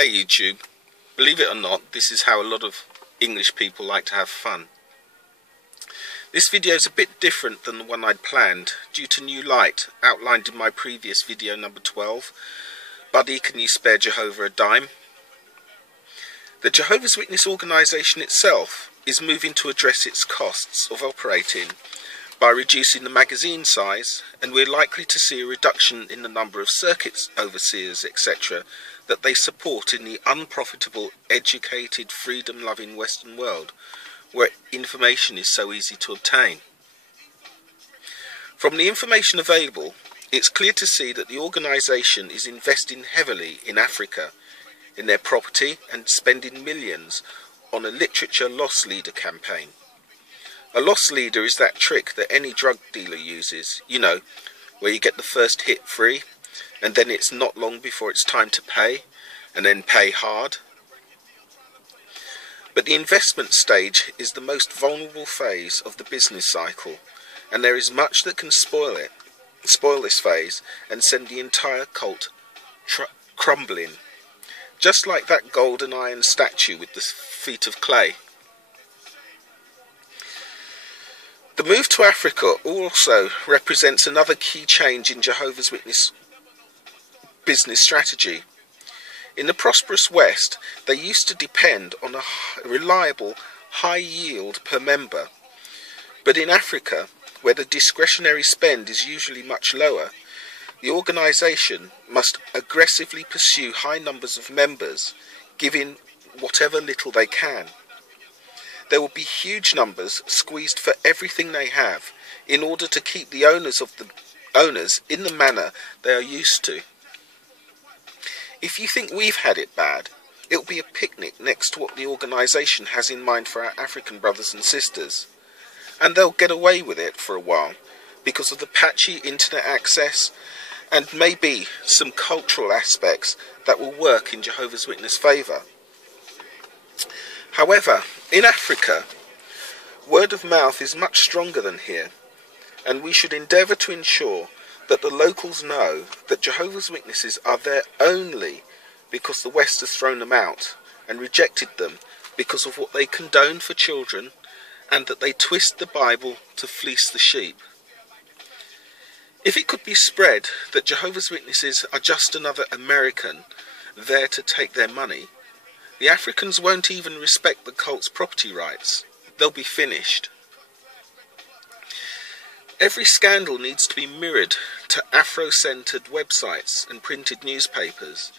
Hey YouTube, believe it or not, this is how a lot of English people like to have fun. This video is a bit different than the one I'd planned due to new light outlined in my previous video number 12. Buddy, can you spare Jehovah a dime? The Jehovah's Witness organisation itself is moving to address its costs of operating by reducing the magazine size, and we're likely to see a reduction in the number of circuits overseers, etc., that they support in the unprofitable, educated, freedom-loving Western world, where information is so easy to obtain. From the information available, it's clear to see that the organisation is investing heavily in Africa, in their property, and spending millions on a literature loss leader campaign. A loss leader is that trick that any drug dealer uses, you know, where you get the first hit free, and then it's not long before it's time to pay, and then pay hard. But the investment stage is the most vulnerable phase of the business cycle, and there is much that can spoil this phase, and send the entire cult crumbling. Just like that golden iron statue with the feet of clay. The move to Africa also represents another key change in Jehovah's Witness business strategy. In the prosperous West, they used to depend on a reliable high yield per member. But in Africa, where the discretionary spend is usually much lower, the organisation must aggressively pursue high numbers of members, giving whatever little they can. There will be huge numbers squeezed for everything they have in order to keep the owners in the manner they are used to. If you think we've had it bad, it'll be a picnic next to what the organisation has in mind for our African brothers and sisters. And they'll get away with it for a while because of the patchy internet access and maybe some cultural aspects that will work in Jehovah's Witness favour. However, in Africa, word of mouth is much stronger than here, and we should endeavour to ensure that the locals know that Jehovah's Witnesses are there only because the West has thrown them out and rejected them because of what they condone for children, and that they twist the Bible to fleece the sheep. If it could be spread that Jehovah's Witnesses are just another American there to take their money, the Africans won't even respect the cult's property rights. They'll be finished. Every scandal needs to be mirrored to Afro-centred websites and printed newspapers.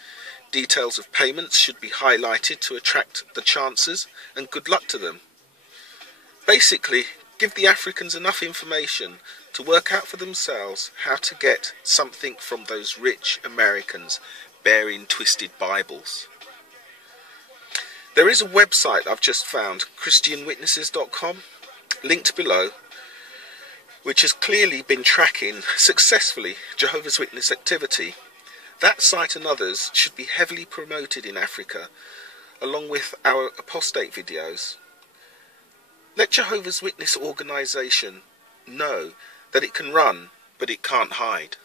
Details of payments should be highlighted to attract the chancers, and good luck to them. Basically, give the Africans enough information to work out for themselves how to get something from those rich Americans bearing twisted Bibles. There is a website I've just found, christianwitnesses.com, linked below, which has clearly been tracking successfully Jehovah's Witness activity. That site and others should be heavily promoted in Africa, along with our apostate videos. Let Jehovah's Witness organisation know that it can run, but it can't hide.